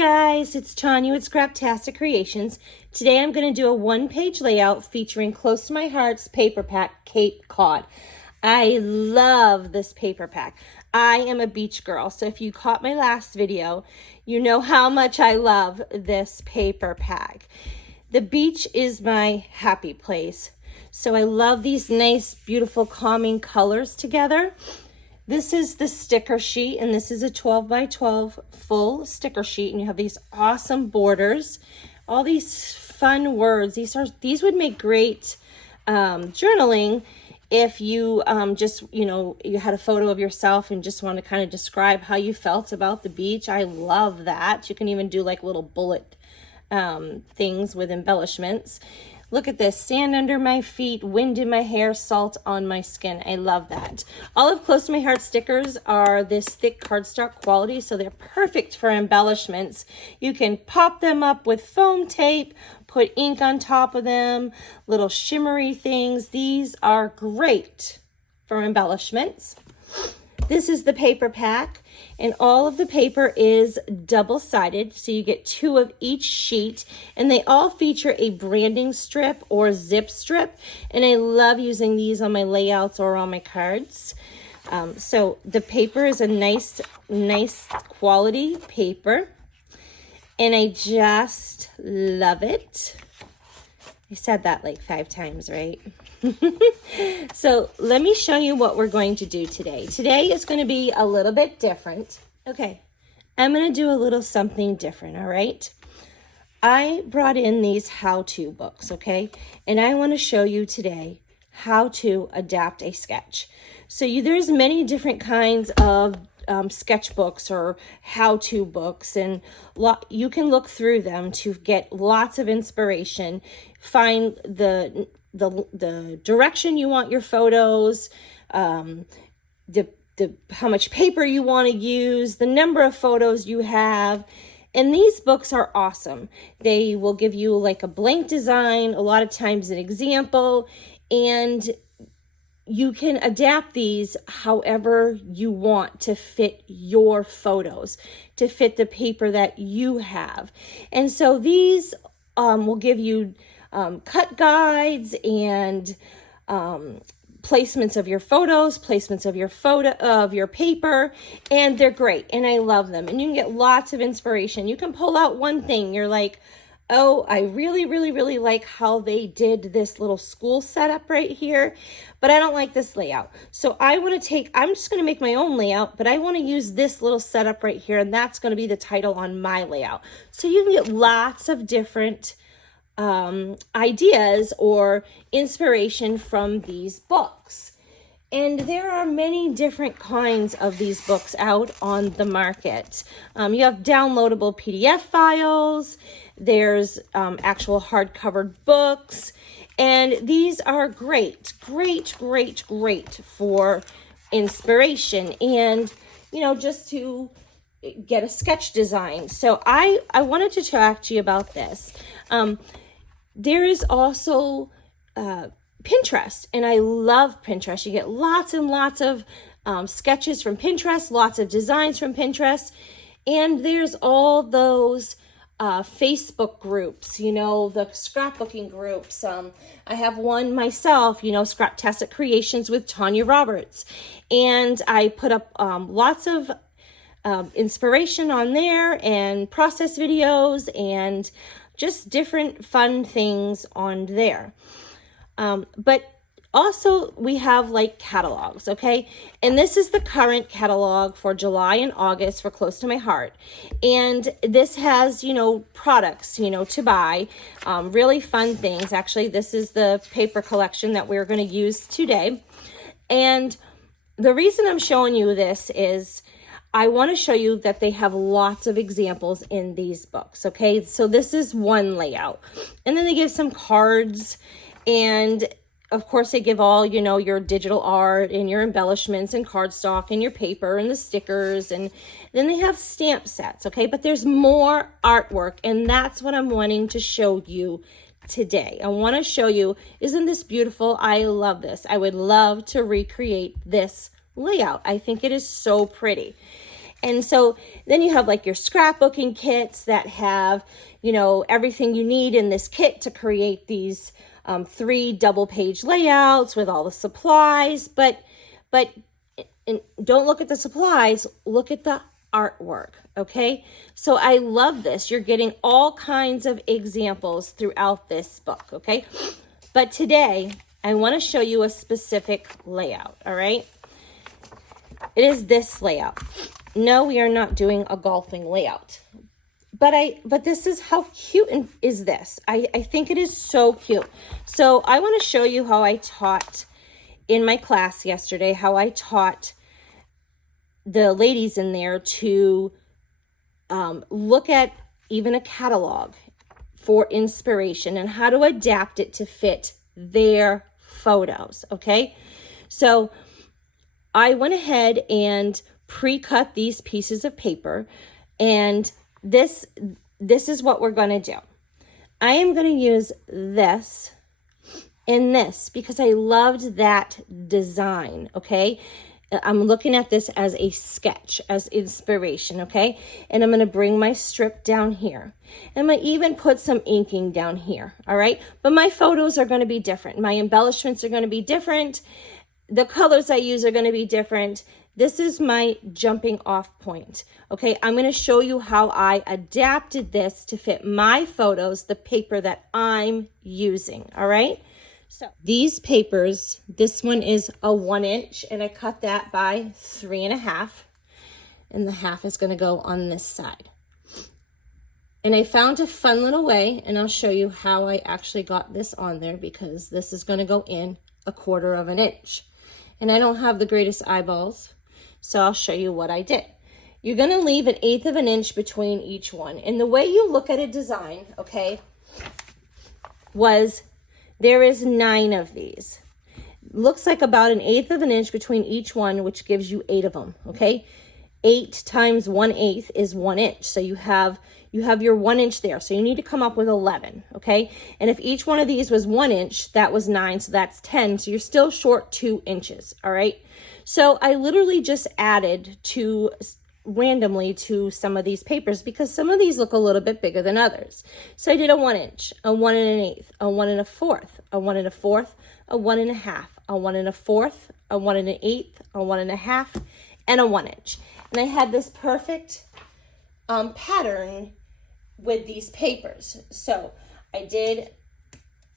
guys, it's Tanya with Scraptastic Creations. Today I'm going to do a one-page layout featuring Close to My Heart's paper pack, Cape Cod. I love this paper pack. I am a beach girl, so if you caught my last video, you know how much I love this paper pack. The beach is my happy place, so I love these nice, beautiful, calming colors together. This is the sticker sheet, and this is a 12 by 12 full sticker sheet, and you have these awesome borders, all these fun words. These would make great journaling if you you had a photo of yourself and just want to kind of describe how you felt about the beach. I love that. You can even do like little bullet things with embellishments. Look at this, sand under my feet, wind in my hair, salt on my skin. I love that. All of Close to My Heart stickers are this thick cardstock quality, so they're perfect for embellishments. You can pop them up with foam tape, put ink on top of them, little shimmery things. These are great for embellishments. This is the paper pack, and all of the paper is double-sided, so you get 2 of each sheet, and they all feature a branding strip or zip strip, and I love using these on my layouts or on my cards. So the paper is a nice quality paper, and I just love it. I said that like 5 times, right? So let me show you what we're going to do today. Today is going to be a little bit different. Okay, I'm going to do a little something different, all right? I brought in these how-to books, okay? And I want to show you today how to adapt a sketch. So there's many different kinds of sketchbooks or how-to books, and you can look through them to get lots of inspiration, find the direction you want your photos, how much paper you want to use, the number of photos you have. And these books are awesome. They will give you like a blank design, a lot of times an example, and you can adapt these however you want to fit your photos, to fit the paper that you have. And so these will give you cut guides and placements of your photos, placements of your paper, and they're great, and I love them. And you can get lots of inspiration. You can pull out one thing, you're like, oh, I really like how they did this little school setup right here, but I don't like this layout. So I'm just gonna make my own layout, but I wanna use this little setup right here, and that's gonna be the title on my layout. So you can get lots of different ideas or inspiration from these books. And there are many different kinds of these books out on the market. You have downloadable PDF files, there's actual hardcover books, and these are great for inspiration and, just to get a sketch design. So I wanted to talk to you about this. There is also Pinterest, and I love Pinterest. You get lots and lots of sketches from Pinterest, lots of designs from Pinterest, and there's all those Facebook groups, the scrapbooking groups. I have one myself, Scraptastic Creations with Tanya Roberts, and I put up lots of inspiration on there and process videos and just different fun things on there. But also we have like catalogs, okay? And this is the current catalog for July and August for Close to My Heart. And this has, products, to buy, really fun things. Actually, this is the paper collection that we're going to use today. And the reason I'm showing you this is I want to show you that they have lots of examples in these books, okay? So this is one layout. And then they give some cards, and of course they give all, your digital art and your embellishments and cardstock and your paper and the stickers, and then they have stamp sets, okay? But there's more artwork, and that's what I'm wanting to show you today. I want to show you, isn't this beautiful? I love this. I would love to recreate this layout. I think it is so pretty. And so then you have like your scrapbooking kits that have, you know, everything you need in this kit to create these 3 double page layouts with all the supplies. But and don't look at the supplies, look at the artwork, okay? So I love this. You're getting all kinds of examples throughout this book, okay? But today, I want to show you a specific layout, all right? It is this layout. No, we are not doing a golfing layout. But this is how cute is this. I think it is so cute. So I want to show you how I taught in my class yesterday, how I taught the ladies in there to look at even a catalog for inspiration and how to adapt it to fit their photos, okay? So I went ahead and pre-cut these pieces of paper, and this is what we're going to do. I am going to use this and this because I loved that design, okay? I'm looking at this as a sketch, as inspiration, okay? And I'm going to bring my strip down here. I'm going to even put some inking down here, all right? But my photos are going to be different. My embellishments are going to be different. The colors I use are going to be different. This is my jumping off point, okay? I'm going to show you how I adapted this to fit my photos, the paper that I'm using, all right? So these papers, this one is a 1 inch, and I cut that by 3.5, and the half is going to go on this side. And I found a fun little way, and I'll show you how I actually got this on there, because this is going to go in 1/4 inch. And I don't have the greatest eyeballs, so I'll show you what I did. You're going to leave 1/8 inch between each one. And the way you look at a design, okay, was there is 9 of these. Looks like about 1/8 inch between each one, which gives you 8 of them, okay? 8 times 1/8 is 1 inch. So you have your 1 inch there. So you need to come up with 11, okay? And if each one of these was 1 inch, that was 9, so that's 10. So you're still short 2 inches, all right? So I literally just added randomly to some of these papers because some of these look a little bit bigger than others. So I did a 1 inch, a 1 1/8, a 1 1/4, a 1 1/4, a 1 1/2, a 1 1/4, a 1 1/8, a 1 1/2, and a 1 inch. And I had this perfect pattern with these papers. So I did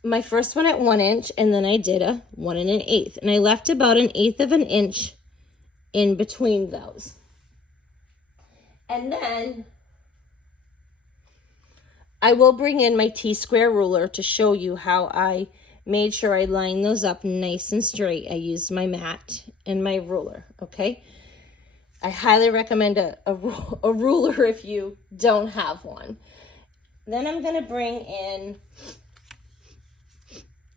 my first one at 1 inch, and then I did a 1 1/8, and I left about 1/8 inch in between those. And then I will bring in my T-square ruler to show you how I made sure I lined those up nice and straight. I used my mat and my ruler, okay? I highly recommend a ruler if you don't have one. Then I'm going to bring in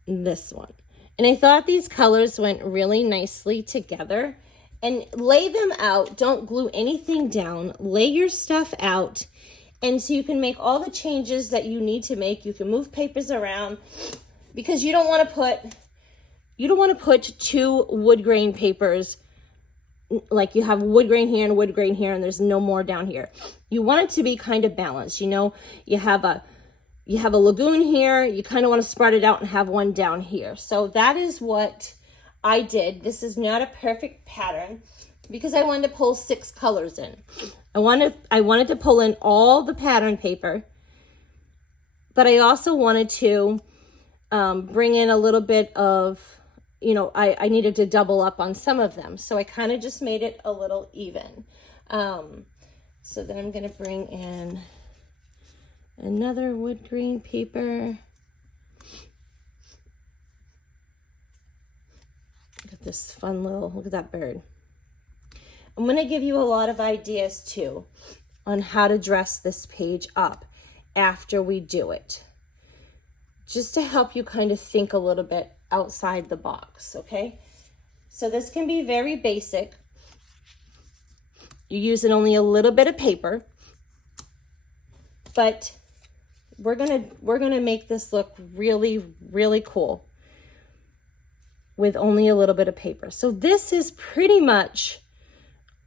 this one. And I thought these colors went really nicely together. And lay them out. Don't glue anything down. Lay your stuff out. And so you can make all the changes that you need to make. You can move papers around because you don't want to put 2 wood grain papers, like you have wood grain here and wood grain here, and there's no more down here. You want it to be kind of balanced. You know, you have a lagoon here. You kind of want to spread it out and have one down here. So that is what I did. This is not a perfect pattern because I wanted to pull 6 colors in. I wanted to pull in all the pattern paper, but I also wanted to bring in a little bit of, you know, I needed to double up on some of them. So I kind of just made it a little even. So then I'm going to bring in another wood grain paper. Look at this fun little, look at that bird. I'm going to give you a lot of ideas too on how to dress this page up after we do it, just to help you kind of think a little bit outside the box, okay? So this can be very basic. You're using only a little bit of paper, but we're gonna make this look really, really cool with only a little bit of paper. So this is pretty much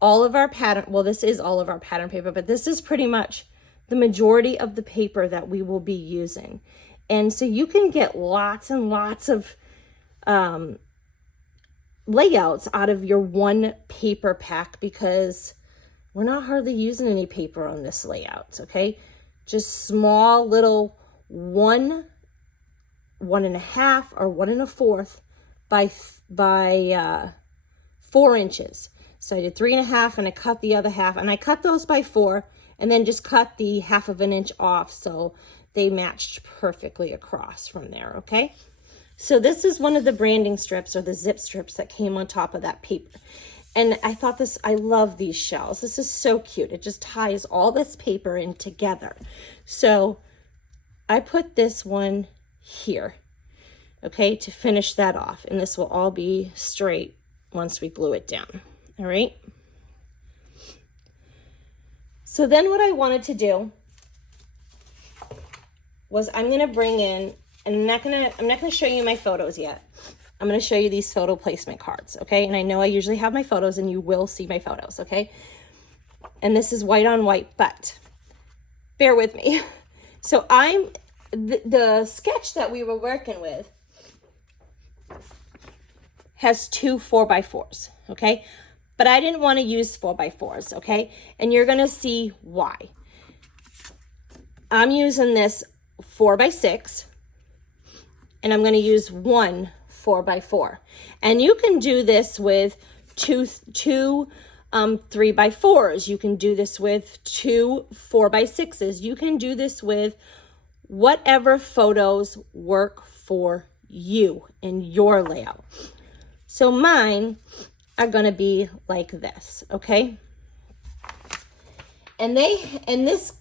all of our pattern, well, this is all of our pattern paper, but this is pretty much the majority of the paper that we will be using. And so you can get lots and lots of layouts out of your one paper pack, because we're not hardly using any paper on this layout, okay? Just small little 1, 1.5 or 1 1/4 by 4 inches. So I did 3.5 and I cut the other half, and I cut those by 4 and then just cut the 1/2 inch off so they matched perfectly across from there, okay? So this is one of the branding strips or the zip strips that came on top of that paper. And I thought this, I love these shells. This is so cute. It just ties all this paper in together. So I put this one here, okay, to finish that off. And this will all be straight once we glue it down, all right? So then what I wanted to do was I'm gonna bring in, and I'm not gonna show you my photos yet. I'm gonna show you these photo placement cards, okay? And I know I usually have my photos, and you will see my photos, okay? And this is white on white, but bear with me. So the sketch that we were working with has 2 4x4s, okay? But I didn't want to use 4x4s, okay? And you're gonna see why. I'm using this 4x6, and I'm gonna use 1 4x4. And you can do this with two 3x4s. You can do this with 2 4x6s. You can do this with whatever photos work for you in your layout. So mine are gonna be like this, okay? And in this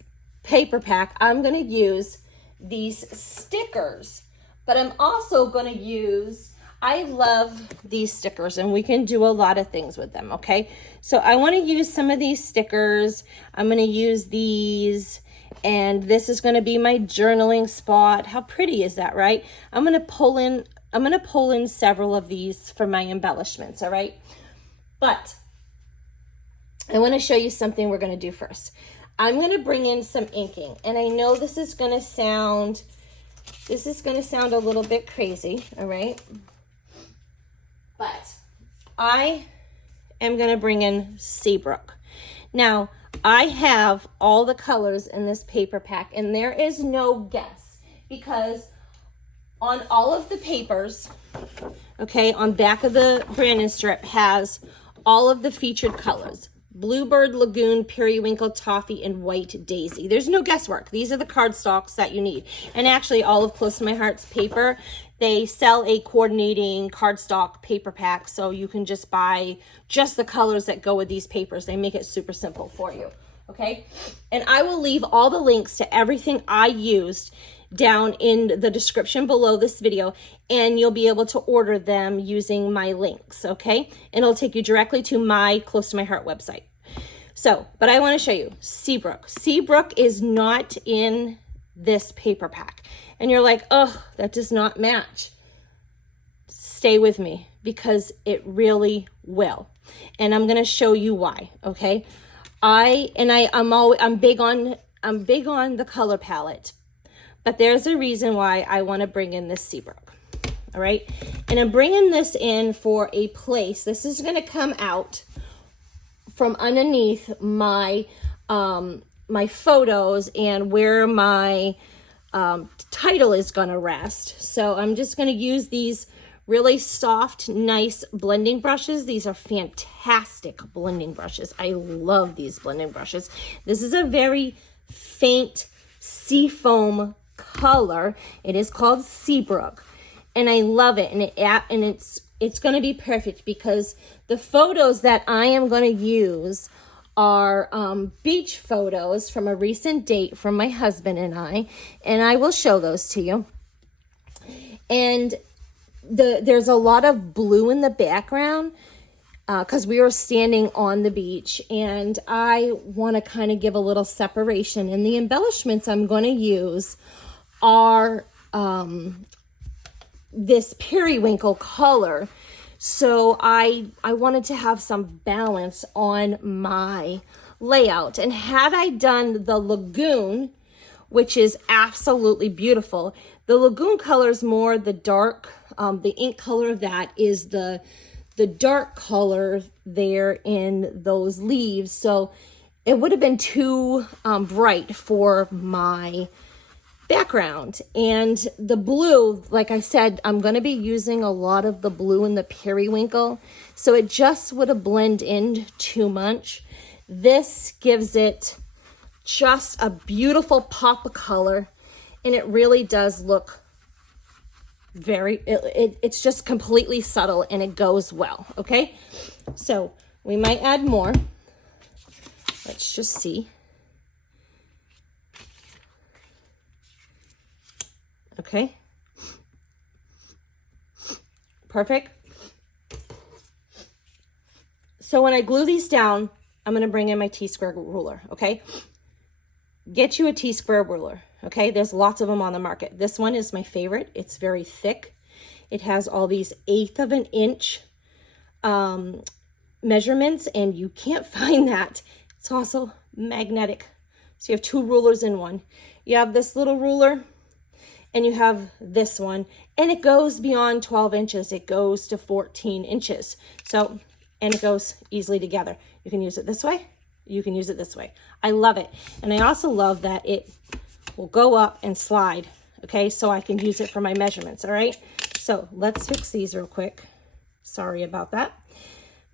paper pack, I'm gonna use these stickers, but I'm also gonna use, I love these stickers, and we can do a lot of things with them, okay? So I wanna use some of these stickers. I'm gonna use these, and this is gonna be my journaling spot. How pretty is that, right? I'm gonna pull in several of these for my embellishments, all right? But I wanna show you something we're gonna do first. I'm gonna bring in some inking, and I know this is gonna sound a little bit crazy, all right? But I am gonna bring in Seabrook. Now, I have all the colors in this paper pack, and there is no guess, because on all of the papers, okay, on back of the branding strip has all of the featured colors: Bluebird, Lagoon, Periwinkle, Toffee, and White Daisy. There's no guesswork. These are the cardstocks that you need. And actually, all of Close to My Heart's paper, they sell a coordinating cardstock paper pack, so you can just buy just the colors that go with these papers. They make it super simple for you, okay? And I will leave all the links to everything I used down in the description below this video, and you'll be able to order them using my links, okay? And it'll take you directly to my Close to My Heart website. So, but I want to show you Seabrook. Seabrook is not in this paper pack. And you're like, oh, that does not match. Stay with me, because it really will. And I'm going to show you why, okay? I'm big on the color palette, but there's a reason why I want to bring in this Seabrook. All right, and I'm bringing this in for a place. This is going to come out from underneath my my photos and where my title is going to rest. So I'm just going to use these really soft, nice blending brushes. These are fantastic blending brushes. I love these blending brushes. This is a very faint seafoam color. It is called Seabrook, and I love it. And it's going to be perfect, because the photos that I am going to use are beach photos from a recent date from my husband and I will show those to you. And there's a lot of blue in the background because we were standing on the beach, and I want to kind of give a little separation. And the embellishments I'm going to use are this periwinkle color, So I wanted to have some balance on my layout. And had I done the Lagoon, which is absolutely beautiful, the Lagoon color is more the dark, the ink color of that is the dark color there in those leaves. So it would have been too bright for my background. And the blue, like I said, I'm going to be using a lot of the blue in the periwinkle, so it just would have blended in too much. This gives it just a beautiful pop of color, and it really does look it's just completely subtle, and it goes well. Okay, so we might add more. Let's just see. Okay, perfect. So when I glue these down, I'm going to bring in my T-square ruler, okay? Get you a T-square ruler, okay? There's lots of them on the market. This one is my favorite. It's very thick. It has all these 1/8 of an inch measurements, and you can't find that. It's also magnetic. So you have 2 rulers in one. You have this little ruler, and you have this one, and it goes beyond 12 inches. It goes to 14 inches. So, and it goes easily together. You can use it this way. You can use it this way. I love it. And I also love that it will go up and slide. Okay, so I can use it for my measurements. All right. So let's fix these real quick. Sorry about that.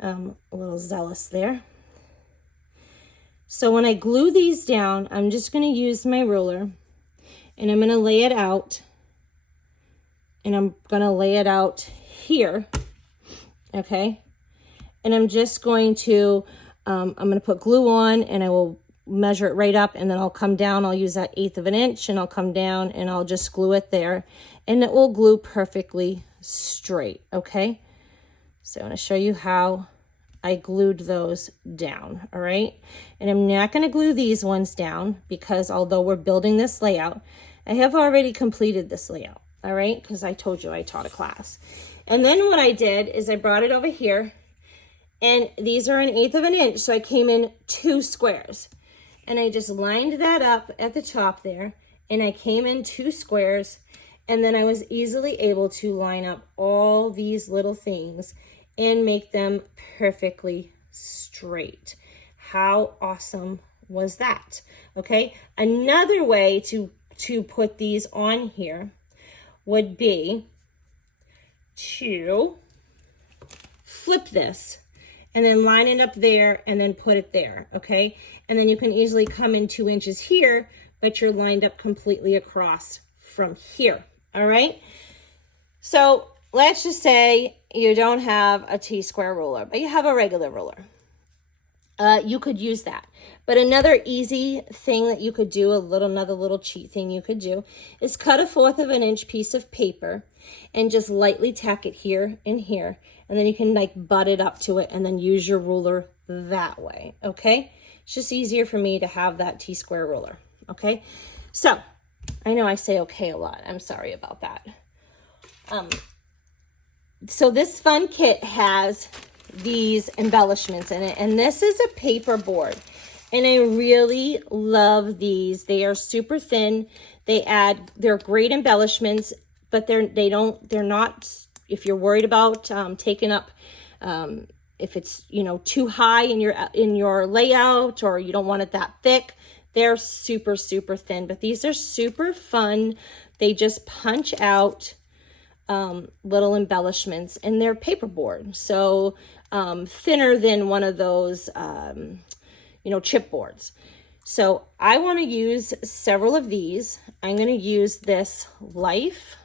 A little zealous there. So when I glue these down, I'm just going to use my ruler, and I'm going to lay it out, and I'm going to lay it out here, okay? And I'm just going to, I'm going to put glue on, and I will measure it right up, and then I'll come down. I'll use that 1/8 of an inch, and I'll come down, and I'll just glue it there, and it will glue perfectly straight, okay? So I'm going to show you how I glued those down, all right? And I'm not going to glue these ones down, because although we're building this layout, I have already completed this layout, all right? Because I told you I taught a class. And then what I did is I brought it over here, and these are 1/8 of an inch, so I came in 2 squares. And I just lined that up at the top there, and I came in 2 squares, and then I was easily able to line up all these little things and make them perfectly straight. How awesome was that? Okay, another way to put these on here would be to flip this and then line it up there and then put it there, okay? And then you can easily come in 2 inches here, but you're lined up completely across from here, all right? So let's just say you don't have a T-square ruler, but you have a regular ruler. You could use that. But another easy thing that you could do, another little cheat thing you could do, is cut a 1/4 of an inch piece of paper and just lightly tack it here and here. And then you can like butt it up to it and then use your ruler that way, okay? It's just easier for me to have that T-square ruler, okay? So, I know I say okay a lot. I'm sorry about that. So this fun kit has these embellishments in it, and this is a paper board, and I really love these. They are super thin. They're great embellishments, but they're not, if you're worried about taking up, if it's, too high in your layout, or you don't want it that thick, they're super, super thin, but these are super fun. They just punch out little embellishments, and they're paperboard, so thinner than one of those chipboards. So I want to use several of these. I'm going to use this Life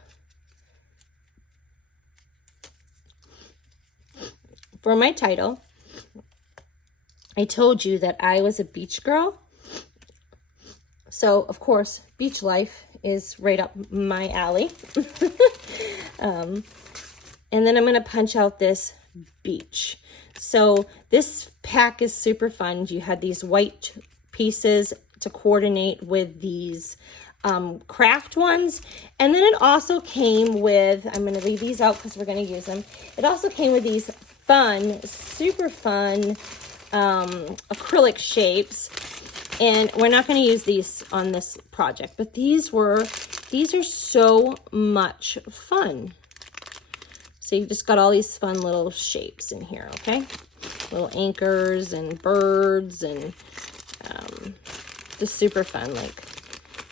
for my title. I told you that I was a beach girl, so of course Beach Life is right up my alley. And then I'm going to punch out this beach. So this pack is super fun. You had these white pieces to coordinate with these craft ones. And then it also came with, I'm going to leave these out because we're going to use them. It also came with these fun, super fun acrylic shapes. And we're not going to use these on this project, but these are so much fun. So you've just got all these fun little shapes in here, okay? Little anchors and birds and just super fun, like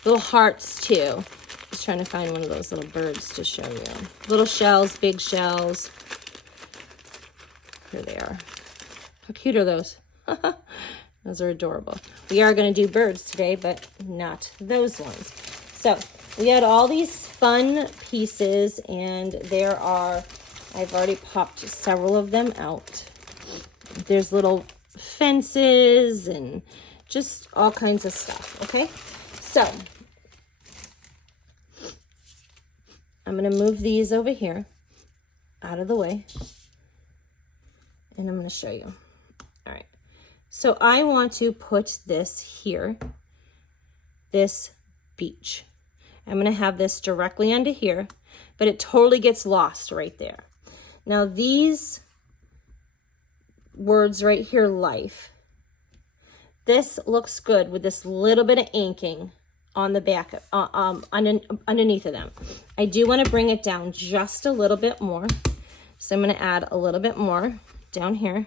little hearts too. Just trying to find one of those little birds to show you. Little shells, big shells. Here they are. How cute are those? Those are adorable. We are going to do birds today, but not those ones. So we had all these fun pieces, and there are, I've already popped several of them out. There's little fences and just all kinds of stuff, okay? So I'm going to move these over here out of the way, and I'm going to show you. All right. So I want to put this here, this beach. I'm going to have this directly under here, but it totally gets lost right there. Now these words right here, life, this looks good with this little bit of inking on the back, underneath of them. I do want to bring it down just a little bit more. So I'm going to add a little bit more down here.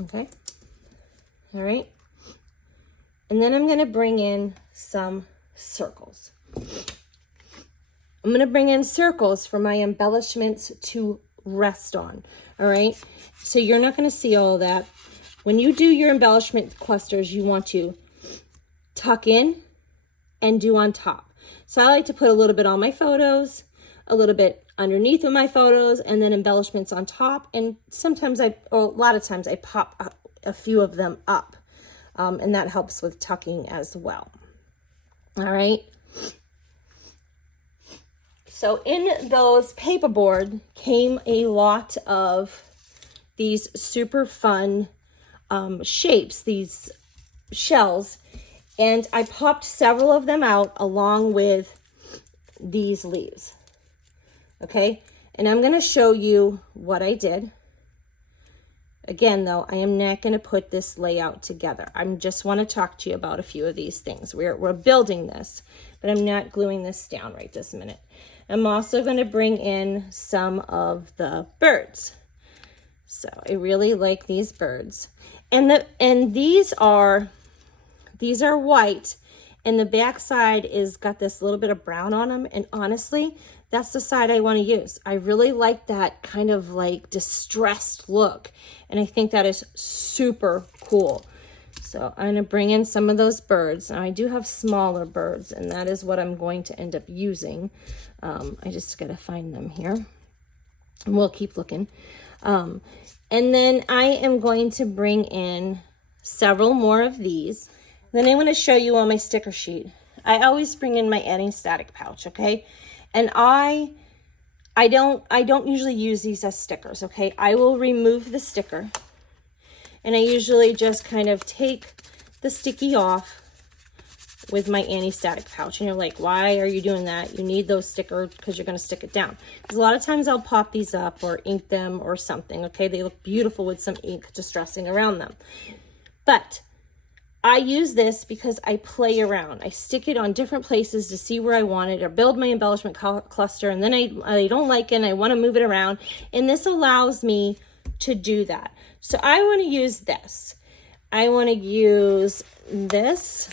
Okay. All right. And then I'm going to bring in some circles. I'm going to bring in circles for my embellishments to rest on. All right. So you're not going to see all of that. When you do your embellishment clusters, you want to tuck in and do on top. So I like to put a little bit on my photos, a little bit underneath of my photos, and then embellishments on top. And sometimes a lot of times I pop a few of them up. And that helps with tucking as well. All right. So in those paperboard came a lot of these super fun shapes, these shells, and I popped several of them out along with these leaves. Okay, and I'm going to show you what I did. Again, though, I am not going to put this layout together. I just want to talk to you about a few of these things. We're building this, but I'm not gluing this down right this minute. I'm also going to bring in some of the birds. So I really like these birds. And these are white, and the back side is got this little bit of brown on them, and honestly, that's the side I want to use. I really like that kind of like distressed look, and I think that is super cool. So I'm going to bring in some of those birds. Now I do have smaller birds, and that is what I'm going to end up using. I just got to find them here, and we'll keep looking. And then I am going to bring in several more of these. Then I want to show you on my sticker sheet. I always bring in my anti-static pouch, okay? And I don't usually use these as stickers, okay? I will remove the sticker, and I usually just kind of take the sticky off with my anti-static pouch. And you're like, why are you doing that? You need those stickers because you're going to stick it down. Because a lot of times I'll pop these up or ink them or something, okay? They look beautiful with some ink distressing around them. But I use this because I play around. I stick it on different places to see where I want it or build my embellishment cluster, and then I don't like it and I want to move it around, and this allows me to do that. So I want to use this. I want to use this.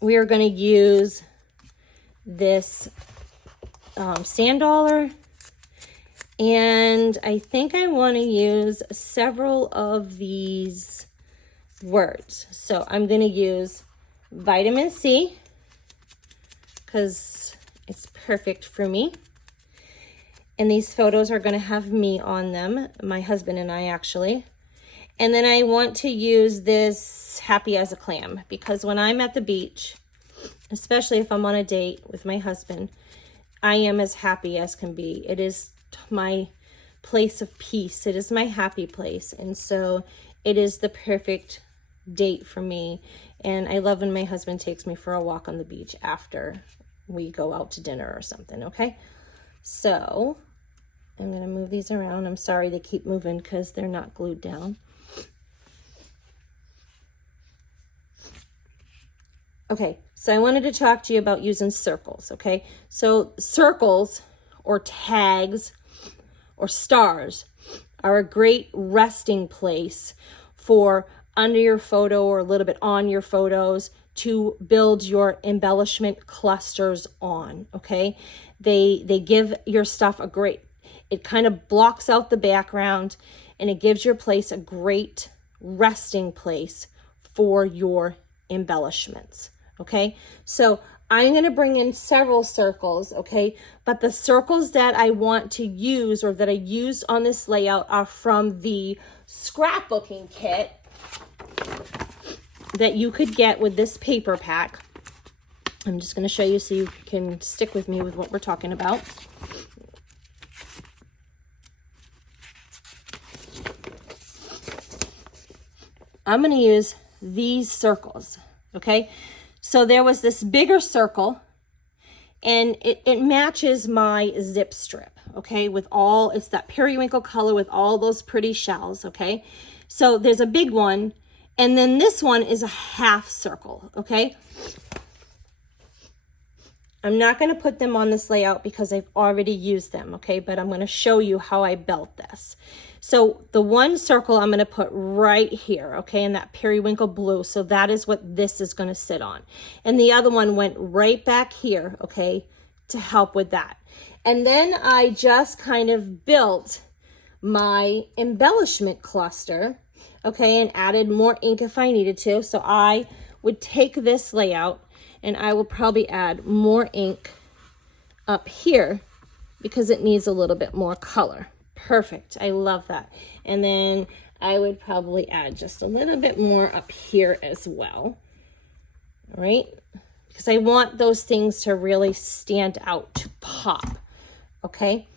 We are going to use this sand dollar. And I think I want to use several of these words. So I'm going to use vitamin C because it's perfect for me. And these photos are going to have me on them, my husband and I actually. And then I want to use this happy as a clam, because when I'm at the beach, especially if I'm on a date with my husband, I am as happy as can be. It is my place of peace. It is my happy place. And so it is the perfect date for me. And I love when my husband takes me for a walk on the beach after we go out to dinner or something, okay? So I'm going to move these around. I'm sorry they keep moving because they're not glued down. Okay, so I wanted to talk to you about using circles, okay? So circles or tags or stars are a great resting place for under your photo or a little bit on your photos to build your embellishment clusters on, okay? They give your stuff a great, it kind of blocks out the background and it gives your place a great resting place for your embellishments, okay? So I'm going to bring in several circles, okay? But the circles that I want to use or that I used on this layout are from the scrapbooking kit that you could get with this paper pack. I'm just going to show you so you can stick with me with what we're talking about. I'm going to use these circles, okay? So there was this bigger circle, and it matches my zip strip, okay? With all, it's that periwinkle color with all those pretty shells, okay? So there's a big one, and then this one is a half circle, okay? I'm not going to put them on this layout because I've already used them, okay? But I'm going to show you how I built this. So the one circle I'm going to put right here, okay, in that periwinkle blue. So that is what this is going to sit on. And the other one went right back here, okay, to help with that. And then I just kind of built my embellishment cluster, okay, and added more ink if I needed to. So I would take this layout and I will probably add more ink up here because it needs a little bit more color. Perfect. I love that. And then I would probably add just a little bit more up here as well. All right? Because I want those things to really stand out, to pop. Okay?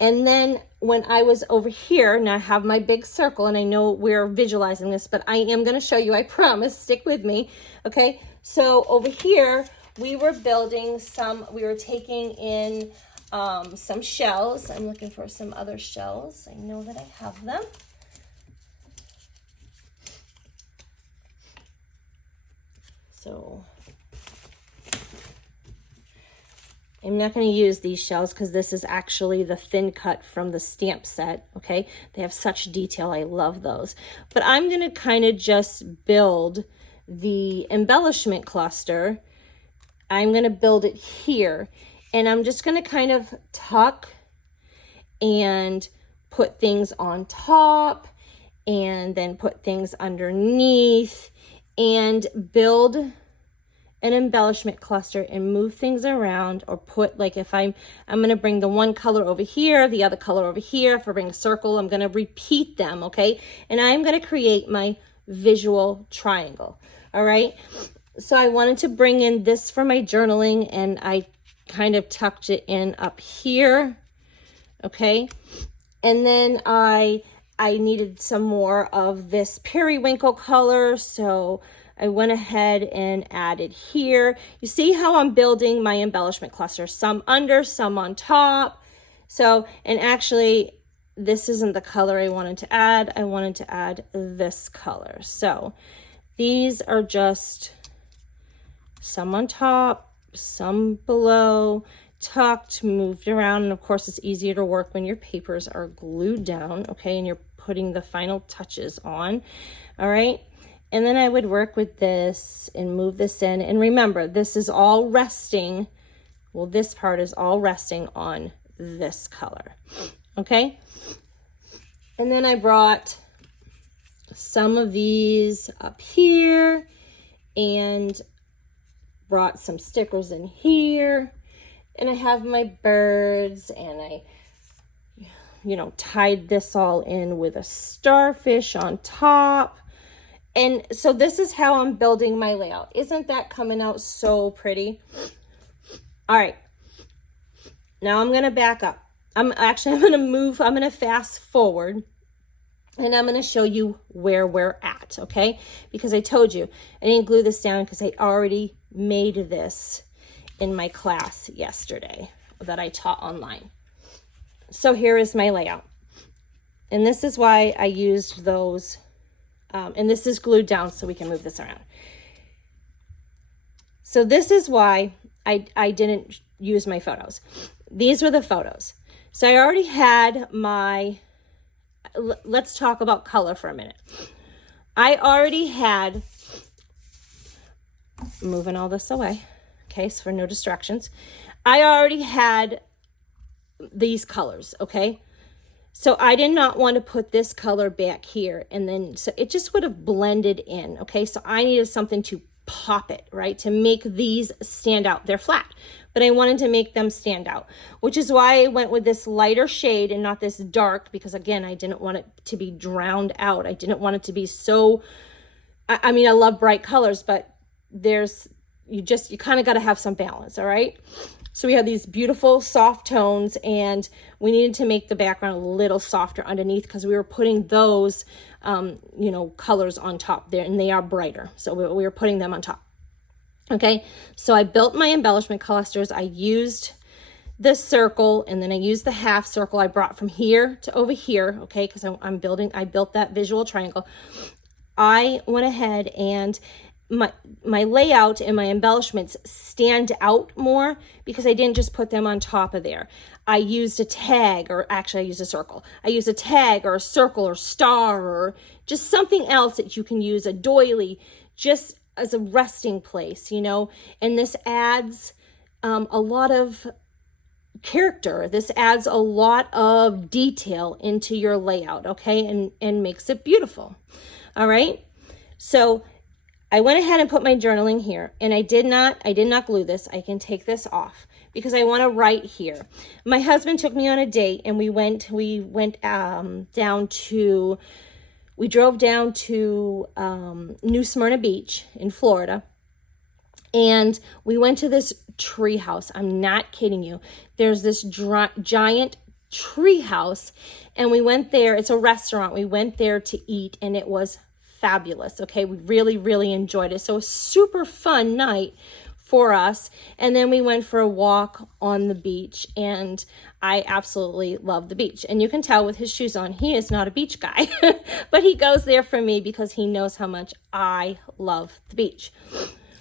And then when I was over here, now I have my big circle, and I know we're visualizing this, but I am going to show you, I promise, stick with me. Okay? So over here, we were building some, we were taking in some shells. I'm looking for some other shells. I know that I have them. So I'm not going to use these shells because this is actually the thin cut from the stamp set, okay? They have such detail. I love those. But I'm going to kind of just build the embellishment cluster. I'm going to build it here. And I'm just going to kind of tuck and put things on top and then put things underneath and build an embellishment cluster and move things around, or put, like, if I'm going to bring the one color over here, the other color over here. If I bring a circle, I'm going to repeat them, okay? And I'm going to create my visual triangle, all right? So I wanted to bring in this for my journaling, and I kind of tucked it in up here, okay? And then I needed some more of this periwinkle color, so I went ahead and added here. You see how I'm building my embellishment cluster, some under, some on top. So, and actually this isn't the color I wanted to add. I wanted to add this color. So these are just some on top, some below, tucked, moved around. And of course it's easier to work when your papers are glued down, okay, and you're putting the final touches on. All right, and then I would work with this and move this in. And remember, this is all resting, well, this part is all resting on this color, okay? And then I brought some of these up here and brought some stickers in here, and I have my birds, and I you know, tied this all in with a starfish on top. And so this is how I'm building my layout. Isn't that coming out so pretty? All right. Now I'm going to back up. I'm going to fast forward, and I'm going to show you where we're at, okay? Because I told you, I didn't glue this down because I already made this in my class yesterday that I taught online. So here is my layout. And this is why I used those, and this is glued down so we can move this around. So this is why I didn't use my photos. These were the photos. So I already had my, let's talk about color for a minute. I already had, moving all this away, okay, so for no distractions. I already had these colors, okay? So I did not want to put this color back here, and then, so it just would have blended in, okay? So I needed something to pop it, right? To make these stand out. They're flat, but I wanted to make them stand out, which is why I went with this lighter shade and not this dark, because again, I didn't want it to be drowned out. I didn't want it to be so, I mean, I love bright colors, but you kind of got to have some balance, all right? So we have these beautiful soft tones, and we needed to make the background a little softer underneath because we were putting those, you know, colors on top there, and they are brighter. So we were putting them on top. Okay, so I built my embellishment clusters. I used the circle, and then I used the half circle I brought from here to over here, okay, because I built that visual triangle. I went ahead and my layout and my embellishments stand out more because I didn't just put them on top of there. I used a tag, or actually I used a circle. I used a tag or a circle or star or just something else that you can use, a doily, just as a resting place, you know, and this adds a lot of character. This adds a lot of detail into your layout, okay, and makes it beautiful. All right, so I went ahead and put my journaling here, and I did not glue this. I can take this off because I want to write here. My husband took me on a date, and we drove down to New Smyrna Beach in Florida, and we went to this tree house. I'm not kidding you. There's this giant tree house, and we went there. It's a restaurant. We went there to eat, and it was fabulous. Okay, we really, really enjoyed it. So a super fun night for us. And then we went for a walk on the beach, and I absolutely love the beach. And you can tell with his shoes on, he is not a beach guy, but he goes there for me because he knows how much I love the beach.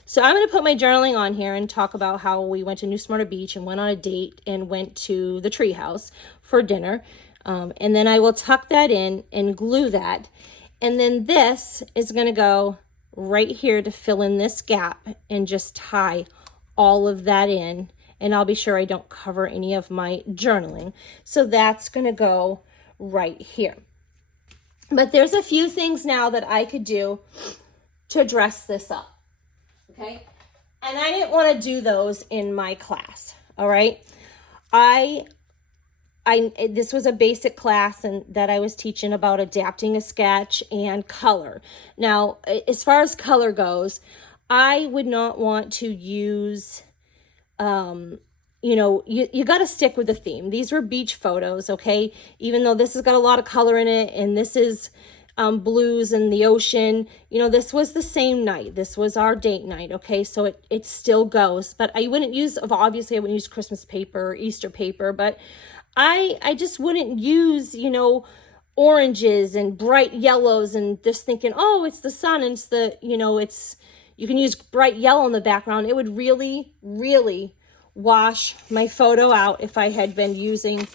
So I'm going to put my journaling on here and talk about how we went to New Smyrna Beach and went on a date and went to the treehouse for dinner. And then I will tuck that in and glue that. And then this is going to go right here to fill in this gap and just tie all of that in. And I'll be sure I don't cover any of my journaling. So that's going to go right here. But there's a few things now that I could do to dress this up. Okay. And I didn't want to do those in my class. All right. This was a basic class and that I was teaching about adapting a sketch and color. Now, as far as color goes, I would not want to use, you know, you got to stick with the theme. These were beach photos, okay? Even though this has got a lot of color in it, and this is blues and the ocean, you know, this was the same night. This was our date night, okay? So it still goes, but I wouldn't use, obviously I wouldn't use Christmas paper or Easter paper, but I just wouldn't use, you know, oranges and bright yellows and just thinking, oh, it's the sun and it's the, you know, you can use bright yellow in the background. It would really, really wash my photo out if I had been using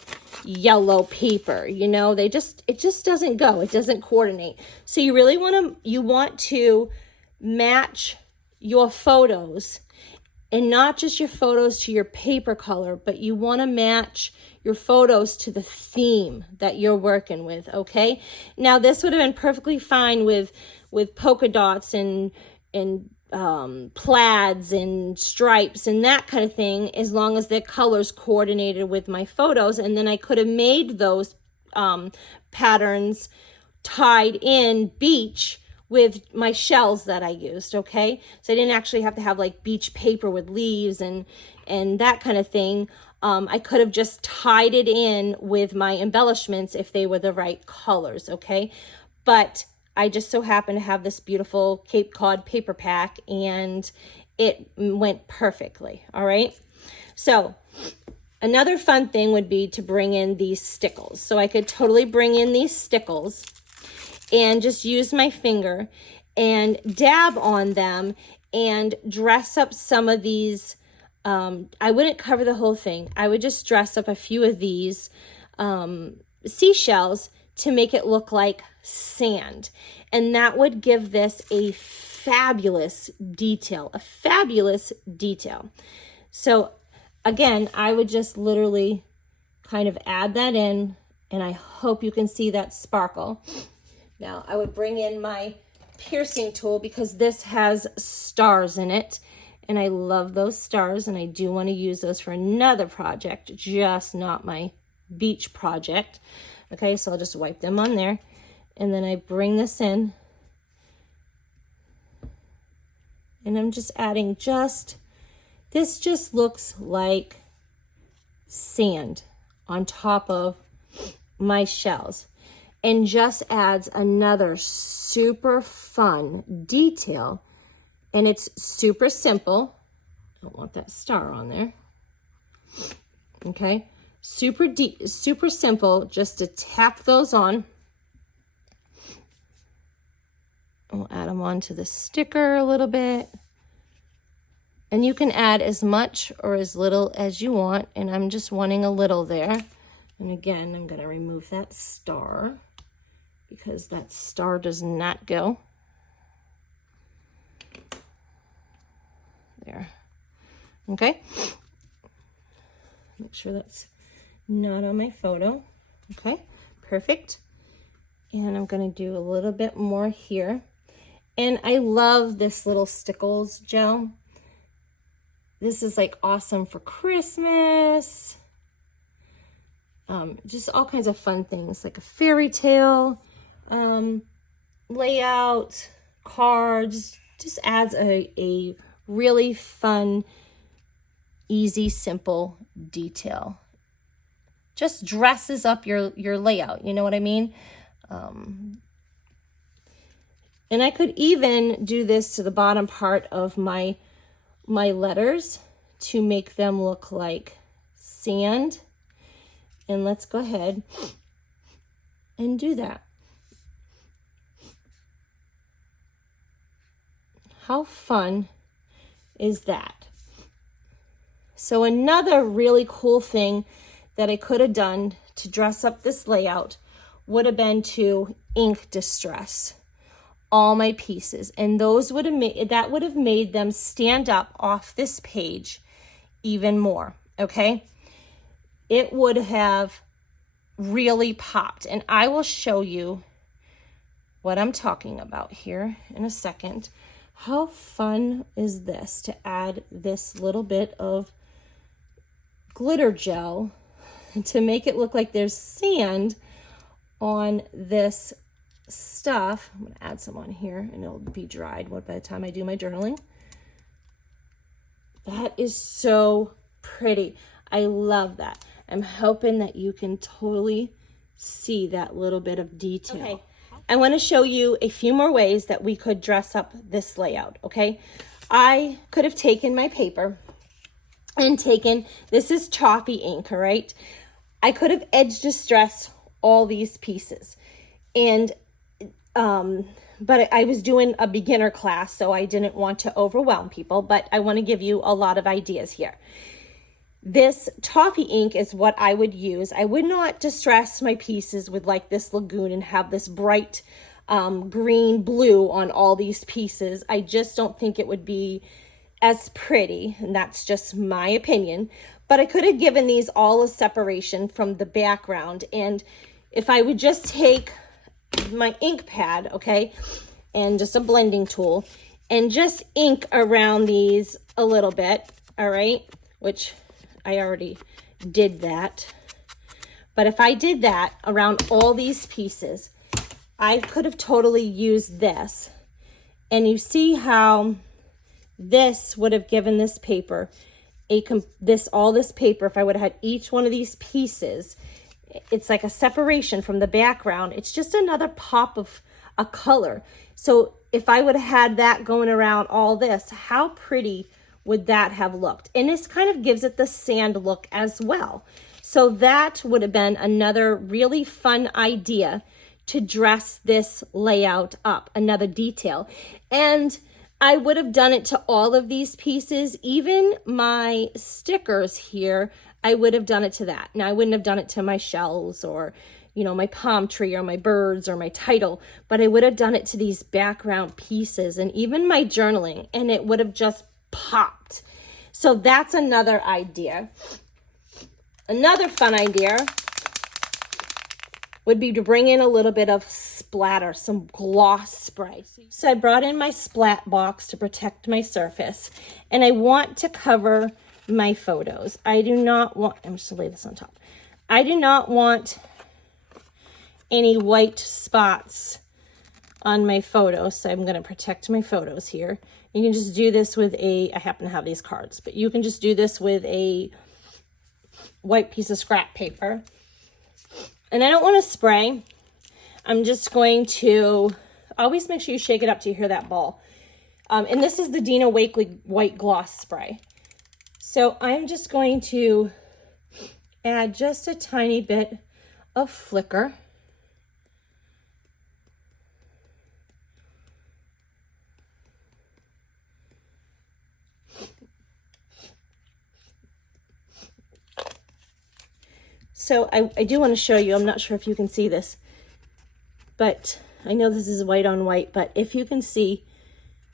yellow paper. You know, it just doesn't go. It doesn't coordinate. So you really want to match your photos, and not just your photos to your paper color, but you want to match your photos to the theme that you're working with, okay? Now, this would have been perfectly fine with polka dots and plaids and stripes and that kind of thing, as long as the colors coordinated with my photos. And then I could have made those patterns tied in beach with my shells that I used, okay? So I didn't actually have to have like beach paper with leaves and that kind of thing. I could have just tied it in with my embellishments if they were the right colors, okay? But I just so happen to have this beautiful Cape Cod paper pack and it went perfectly, all right? So another fun thing would be to bring in these stickles. So I could totally bring in these stickles and just use my finger and dab on them and dress up some of these. I wouldn't cover the whole thing. I would just dress up a few of these seashells to make it look like sand. And that would give this a fabulous detail, So again, I would just literally kind of add that in, and I hope you can see that sparkle. Now I would bring in my piercing tool because this has stars in it, and I love those stars, and I do want to use those for another project, just not my beach project. Okay, so I'll just wipe them on there, and then I bring this in, and I'm just adding this just looks like sand on top of my shells, and just adds another super fun detail. And it's super simple. I don't want that star on there. Okay, super simple, just to tap those on. We'll add them onto the sticker a little bit. And you can add as much or as little as you want, and I'm just wanting a little there. And again, I'm gonna remove that star because that star does not go. There. Okay. Make sure that's not on my photo. Okay, perfect. And I'm gonna do a little bit more here. And I love this little stickles gel. This is like awesome for Christmas. Just all kinds of fun things, like a fairy tale layout, cards. Just adds a really fun, easy, simple detail. Just dresses up your layout, you know what I mean? And I could even do this to the bottom part of my letters to make them look like sand. And let's go ahead and do that. How fun is that? So another really cool thing that I could have done to dress up this layout would have been to ink distress all my pieces, and those would have made them stand up off this page even more. Okay, it would have really popped, and I will show you what I'm talking about here in a second. How fun is this to add this little bit of glitter gel to make it look like there's sand on this stuff. I'm going to add some on here and it'll be dried by the time I do my journaling. That is so pretty. I love that. I'm hoping that you can totally see that little bit of detail. Okay. I want to show you a few more ways that we could dress up this layout, okay? I could have taken my paper and this is toffee ink, all right? I could have edge distressed all these pieces. And but I was doing a beginner class, so I didn't want to overwhelm people, but I want to give you a lot of ideas here. This toffee ink is what I would use. I would not distress my pieces with like this lagoon and have this bright green blue on all these pieces. I just don't think it would be as pretty, and that's just my opinion. But I could have given these all a separation from the background, and if I would just take my ink pad, okay, and just a blending tool, and just ink around these a little bit, all right, which I already did that. But if I did that around all these pieces, I could have totally used this. And you see how this would have given this paper all this paper, if I would have had each one of these pieces, it's like a separation from the background. It's just another pop of a color. So if I would have had that going around all this, how pretty would that have looked? And this kind of gives it the sand look as well. So that would have been another really fun idea to dress this layout up, another detail. And I would have done it to all of these pieces, even my stickers here, I would have done it to that. Now, I wouldn't have done it to my shells or, you know, my palm tree or my birds or my title, but I would have done it to these background pieces and even my journaling, and it would have just popped. So that's another idea. Another fun idea would be to bring in a little bit of splatter, some gloss spray. So I brought in my splat box to protect my surface, and I want to cover my photos. I'm just gonna lay this on top. I do not want any white spots on my photos, so I'm gonna protect my photos here. You can just do this with I happen to have these cards, but you can just do this with a white piece of scrap paper. And I don't want to spray. I'm just going to always make sure you shake it up till you hear that ball. And this is the Dina Wakley white gloss spray. So I'm just going to add just a tiny bit of flicker. So I do want to show you, I'm not sure if you can see this, but I know this is white on white, but if you can see,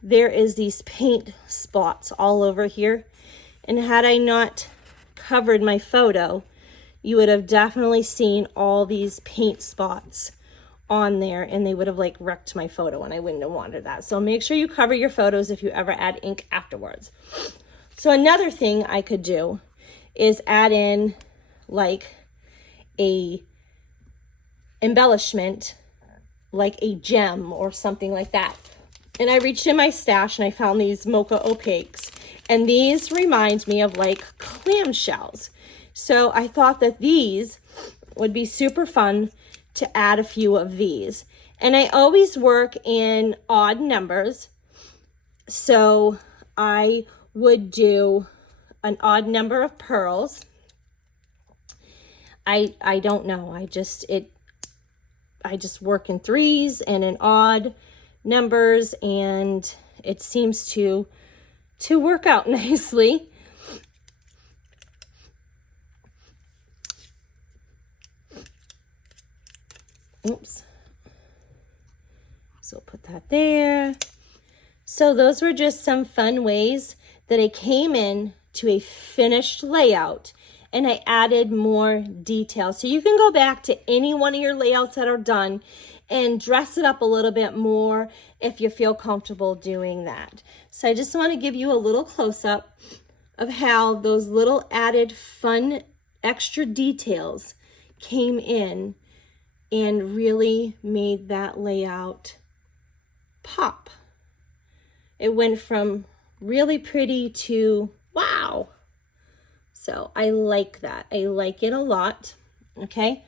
there is these paint spots all over here. And had I not covered my photo, you would have definitely seen all these paint spots on there, and they would have like wrecked my photo, and I wouldn't have wanted that. So make sure you cover your photos if you ever add ink afterwards. So another thing I could do is add in like a embellishment, like a gem or something like that. And I reached in my stash and I found these mocha opaques, and these remind me of like clamshells. So I thought that these would be super fun to add a few of these. And I always work in odd numbers, so I would do an odd number of pearls. I don't know. I just work in threes and in odd numbers, and it seems to work out nicely. Oops. So put that there. So those were just some fun ways that I came in to a finished layout, and I added more details. So you can go back to any one of your layouts that are done and dress it up a little bit more if you feel comfortable doing that. So I just want to give you a little close-up of how those little added fun extra details came in and really made that layout pop. It went from really pretty to wow. So I like that. I like it a lot. Okay.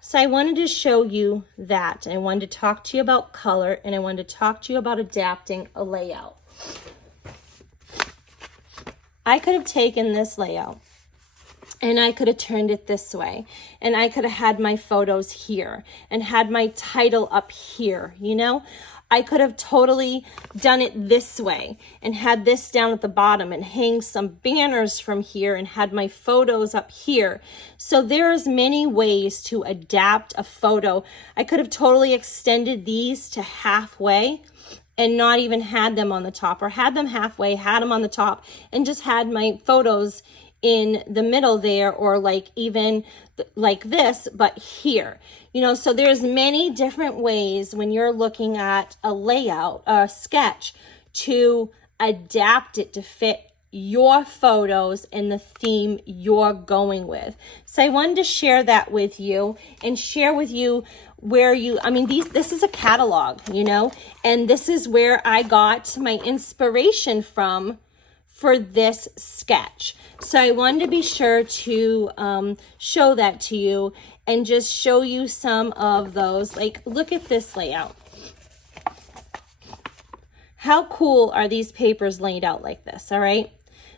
So I wanted to show you that. I wanted to talk to you about color, and I wanted to talk to you about adapting a layout. I could have taken this layout and I could have turned it this way, and I could have had my photos here and had my title up here, you know? I could have totally done it this way and had this down at the bottom and hang some banners from here and had my photos up here. So there's many ways to adapt a photo. I could have totally extended these to halfway and not even had them on the top, or had them halfway, had them on the top, and just had my photos in the middle there, or like even like this, but here, you know. So there's many different ways when you're looking at a layout, a sketch, to adapt it to fit your photos and the theme you're going with. So I wanted to share that with you and share with you where you, I mean, this is a catalog, you know, and this is where I got my inspiration from for this sketch. So I wanted to be sure to show that to you and just show you some of those. Like, look at this layout. How cool are these papers laid out like this, all right?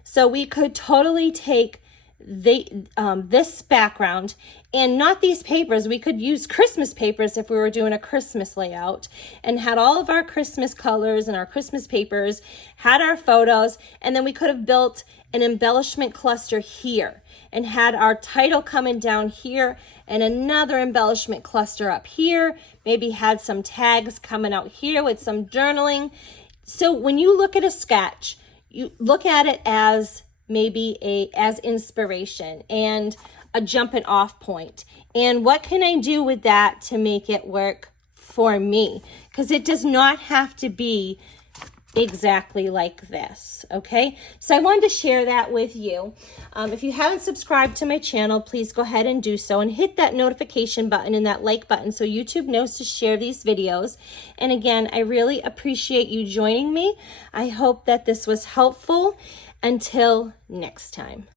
So we could totally take this background and not these papers. We could use Christmas papers if we were doing a Christmas layout and had all of our Christmas colors and our Christmas papers, had our photos, and then we could have built an embellishment cluster here and had our title coming down here and another embellishment cluster up here, maybe had some tags coming out here with some journaling. So when you look at a sketch, you look at it as maybe as inspiration and a jumping off point. And what can I do with that to make it work for me? Because it does not have to be exactly like this, okay? So I wanted to share that with you. If you haven't subscribed to my channel, please go ahead and do so and hit that notification button and that like button so YouTube knows to share these videos. And again, I really appreciate you joining me. I hope that this was helpful. Until next time.